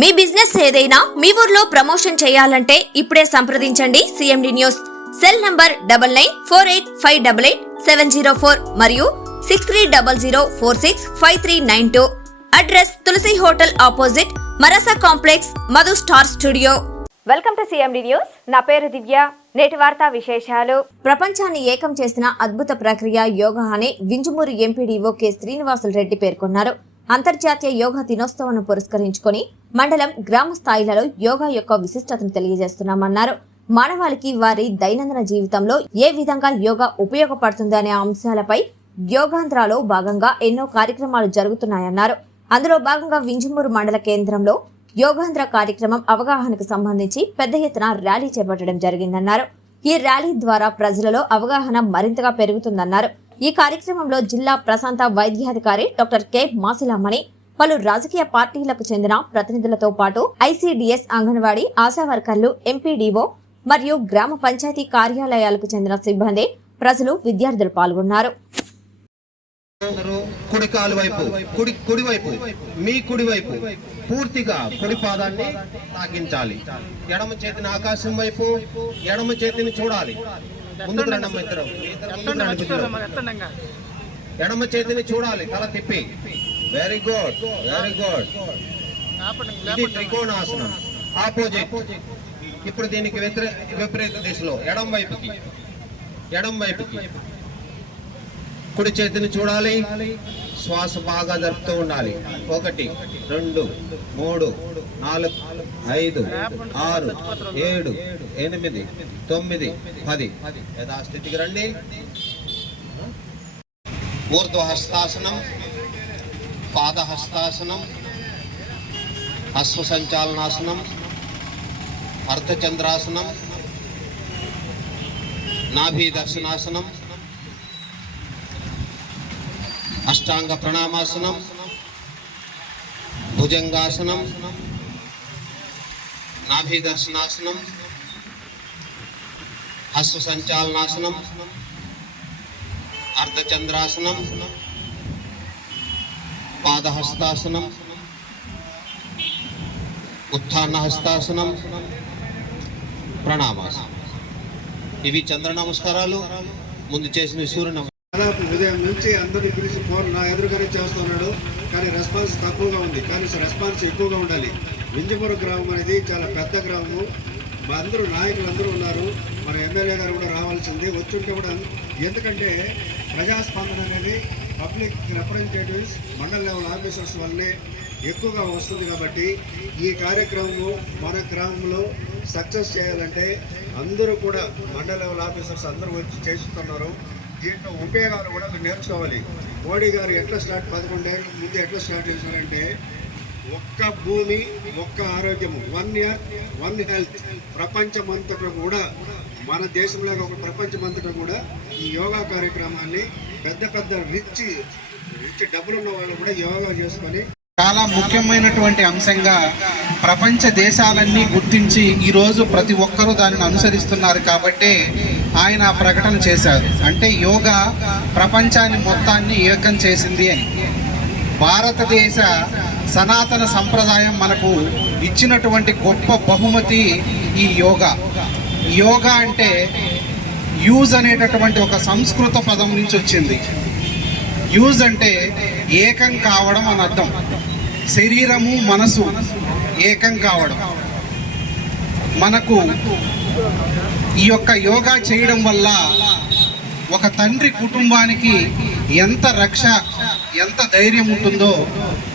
మీ business ఏదైనా మీ ఊర్లో promotion చేయాలంటే ఇప్పుడే సంప్రదించండి సిఎండి న్యూస్. సెల్ నంబర్ 9948588704 మరియు 6300465392. అడ్రస్ తులసి హోటల్ ఆపోజిట్ మరాసా complex, Madhu star studio. Welcome to CMD news. నా పేరు దివ్య. నేటి వార్తా విశేషాలు. ప్రపంచాన్ని ఏకం చేసిన అద్భుత ప్రక్రియ యోగా అని వింజమూరు ఎంపీడీఓ కె శ్రీనివాసులు రెడ్డి పేర్కొన్నారు. అంతర్జాతీయ యోగా దినోత్సవాన్ని పురస్కరించుకొని మండలం, గ్రామ స్థాయిలలో యోగా యొక్క విశిష్టతను తెలియజేస్తున్నామన్నారు. మానవాళికి వారి దైనందిన జీవితంలో ఏ విధంగా యోగా ఉపయోగపడుతుంది అనే అంశాలపై యోగాంధ్రాలో భాగంగా ఎన్నో కార్యక్రమాలు జరుగుతున్నాయన్నారు. అందులో భాగంగా వింజమూరు మండల కేంద్రంలో యోగాంధ్ర కార్యక్రమం అవగాహనకు సంబంధించి పెద్ద ఎత్తున ర్యాలీ చేపట్టడం జరిగిందన్నారు. ఈ ర్యాలీ ద్వారా ప్రజలలో అవగాహన మరింతగా పెరుగుతుందన్నారు. ఈ కార్యక్రమంలో జిల్లా ప్రశాంత వైద్యాధికారి డాక్టర్ కె మాసిలామణి, పలు రాజకీయ పార్టీలకు చెందిన ప్రతినిధులతో పాటు ఐసిడిఎస్, అంగన్వాడీ, ఆశా వర్కర్లు, ఎంపీడీఓ మరియు గ్రామ పంచాయతీ కార్యాలయాలకు చెందిన సిబ్బంది, ప్రజలు, విద్యార్థులు పాల్గొన్నారు. కుడి కాలు వైపు, కుడివైపు, మీ కుడివైపు పూర్తిగా కుడి పాదాన్ని తాకించాలి. ఎడమ చేతిని ఆకాశం వైపు, ఎడమ చేతిని చూడాలి. ముందుకు రండి ఇద్దరు. ఎడమ చేతిని చూడాలి, తల తిప్పి. Very good, very good. ఇది త్రికోణాసనం, ఆపోజిట్. ఇప్పుడు దీనికి విపరీత దిశలో ఎడమ వైపుకి, ఎడమ వైపుకి. కుడి చేతిని చూడాలి, శ్వాస బాగా జరుపుతూ ఉండాలి. 1 2 3 4 5 6 7 8 9 10. యథాస్థితికి రండి. ఊర్ధ్వహస్తాసనం, పాదహస్తాసనం, అశ్వసంచాలనాసనం, అర్ధచంద్రాసనం, నాభి దర్శనాసనం, అష్టాంగ ప్రణామాసనం, భుజంగాసనం, నాభి దర్శనాసనం, అశ్వసంచాలనాసనం, అర్ధచంద్రాసనం, పాదహస్తాసనం, ఉత్థాన హస్తాసనం, ప్రణామాసనం. ఇవి చంద్ర నమస్కారాలు. ముందు చేసిన సూర్య దాదాపు ఉదయం నుంచి అందరినీ పిలిచి ఫోన్ నా ఎదురుగానే చేస్తున్నాడు, కానీ రెస్పాన్స్ తక్కువగా ఉంది. కానీ రెస్పాన్స్ ఎక్కువగా ఉండాలి. వింజమూరు గ్రామం అనేది చాలా పెద్ద గ్రామము. మా అందరూ నాయకులు అందరూ ఉన్నారు. మన ఎమ్మెల్యే గారు కూడా రావాల్సింది, వచ్చుంటే కూడా. ఎందుకంటే ప్రజాస్పందన అనేది పబ్లిక్ రిప్రజెంటేటివ్స్, మండల లెవెల్ ఆఫీసర్స్ వల్లనే ఎక్కువగా వస్తుంది. కాబట్టి ఈ కార్యక్రమము మన గ్రామంలో సక్సెస్ చేయాలంటే అందరూ కూడా మండల లెవెల్ ఆఫీసర్స్ అందరూ వచ్చి చేస్తున్నారు. దీంట్లో ఉపయోగాలు కూడా నేర్చుకోవాలి. మోడీ గారు ఎట్లా 11 ఏళ్ళ ముందు ఎట్లా స్టార్ట్ చేశారంటే, ఒక్క భూమి, ఒక్క ఆరోగ్యము, 1 ఇయర్ 1 హెల్త్. ప్రపంచమంతటా కూడా, మన దేశంలో ఒక ప్రపంచమంతటా కూడా ఈ యోగా కార్యక్రమాన్ని పెద్ద పెద్ద రిచ్ డబ్బులున్న వాళ్ళు కూడా యోగా చేసుకొని చాలా ముఖ్యమైనటువంటి అంశంగా ప్రపంచ దేశాలన్నీ గుర్తించి ఈరోజు ప్రతి ఒక్కరూ దానిని అనుసరిస్తున్నారు. కాబట్టి ఆయన ప్రకటన చేశారు. అంటే యోగా ప్రపంచాన్ని మొత్తాన్ని ఏకం చేసింది అని. భారతదేశ సనాతన సంప్రదాయం మనకు ఇచ్చినటువంటి గొప్ప బహుమతి ఈ యోగా. యోగా అంటే యూజ్ అనేటటువంటి ఒక సంస్కృత పదం నుంచి వచ్చింది. యూజ్ అంటే ఏకం కావడం అని అర్థం. శరీరము, మనసు ఏకం కావడం. మనకు ఈ యొక్క యోగా చేయడం వల్ల ఒక తండ్రి కుటుంబానికి ఎంత రక్ష, ఎంత ధైర్యం ఉంటుందో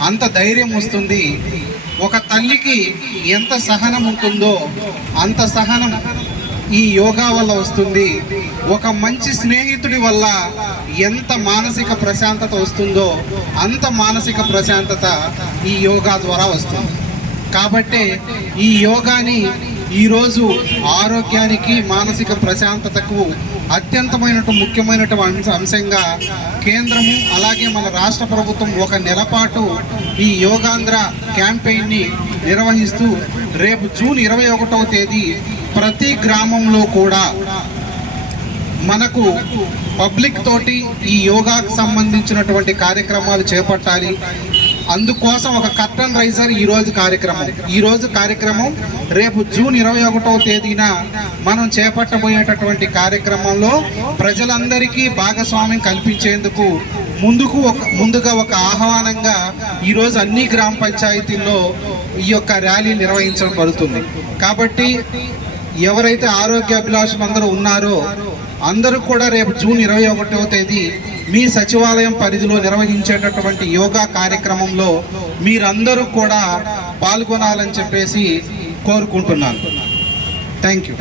అంత ధైర్యం వస్తుంది. ఒక తల్లికి ఎంత సహనం ఉంటుందో అంత సహనం ఈ యోగా వల్ల వస్తుంది. ఒక మంచి స్నేహితుడి వల్ల ఎంత మానసిక ప్రశాంతత వస్తుందో అంత మానసిక ప్రశాంతత ఈ యోగా ద్వారా వస్తుంది. కాబట్టి ఈ యోగాని ఈరోజు ఆరోగ్యానికి, మానసిక ప్రశాంతతకు అత్యంతమైనటువంటి ముఖ్యమైనటువంటి అంశంగా కేంద్రము అలాగే మన రాష్ట్ర ప్రభుత్వం ఒక నెలపాటు ఈ యోగాంధ్ర క్యాంపెయిన్ని నిర్వహిస్తూ రేపు జూన్ 21వ తేదీ ప్రతి గ్రామంలో కూడా మనకు పబ్లిక్ తోటి ఈ యోగాకు సంబంధించినటువంటి కార్యక్రమాలు చేపట్టాలి. అందుకోసం ఒక కర్టన్ రైజర్ ఈ రోజు కార్యక్రమం రేపు జూన్ 21వ తేదీన మనం చేపట్టబోయేటటువంటి కార్యక్రమంలో ప్రజలందరికీ భాగస్వామ్యం కల్పించేందుకు ముందుగా ఒక ఆహ్వానంగా ఈరోజు అన్ని గ్రామ పంచాయతీల్లో ఈ యొక్క ర్యాలీ నిర్వహించడం జరుగుతుంది. కాబట్టి ఎవరైతే ఆరోగ్యాభిలాషులు అందరూ ఉన్నారో అందరూ కూడా రేపు జూన్ 21వ తేదీ మీ సచివాలయం పరిధిలో నిర్వహించేటటువంటి యోగా కార్యక్రమంలో మీరందరూ కూడా పాల్గొనాలని చెప్పేసి కోరుకుంటున్నాను. Thank you.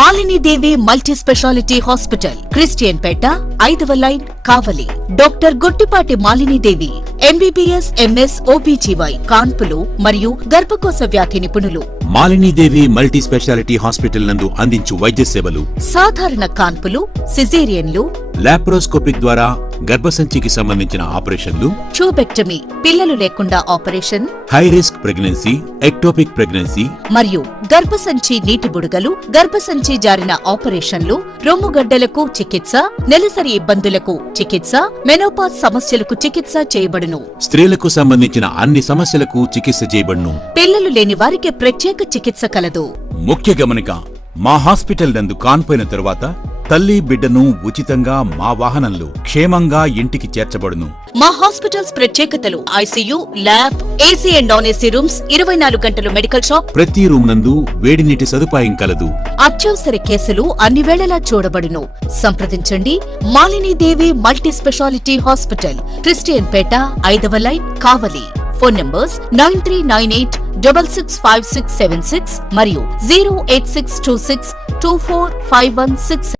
Malinidevi multi speciality hospital, Christian Peta, 5వ line, Kavali. Doctor Gottipati Malinidevi, MBBS, MS, OBGY, కాన్పులు మరియు గర్భకోశ వ్యాధి నిపుణులు. మాలినీదేవి మల్టీ స్పెషాలిటీ హాస్పిటల్ నందు అందించు వైద్య సేవలు: సాధారణ కాన్పులు, సిజేరియన్లు, లాప్రోస్కోపిక్ ద్వారా గర్భసంచికి సంబంధించిన ఆపరేషన్లు, ట్యూబెక్టమీ, పిల్లలు లేకుండా operation, high risk pregnancy, ectopic pregnancy మరియు గర్భసంచి నీటి బుడగలు, గర్భసంచి జారిన ఆపరేషన్లు, రొమ్ముగడ్డలకు చికిత్స, నెలసరి ఇబ్బందులకు చికిత్స, మెనోపాజ్ సమస్యలకు చికిత్స చేయబడును. స్త్రీలకు సంబంధించిన అన్ని సమస్యలకు చికిత్స చేయబడును. పిల్లలు లేని వారికి ప్రత్యేక చికిత్స కలదు. ముఖ్య గమనిక: మా హాస్పిటల్ నందు కాన్పోయిన తరువాత తల్లి బిడ్డను ఉచితంగా మా వాహనంలో క్షేమంగా ఇంటికి చేర్చబడును. మా హాస్పిటల్స్ ప్రత్యేకతలు: ICU, lab, AC and non AC rooms, 24 గంటలు మెడికల్ షాప్, ప్రతి రూమ్ నందు వేడి నీటి సదుపాయం కలదు. అత్యవసర కేసులు అన్ని వేళలా చూడబడును. సంప్రదించండి. Malinidevi multi speciality hospital, Christian Peta, 5వ లైన్, కావలి. ఫోన్ నంబర్స్ 9398665676 మరియు 08626245166.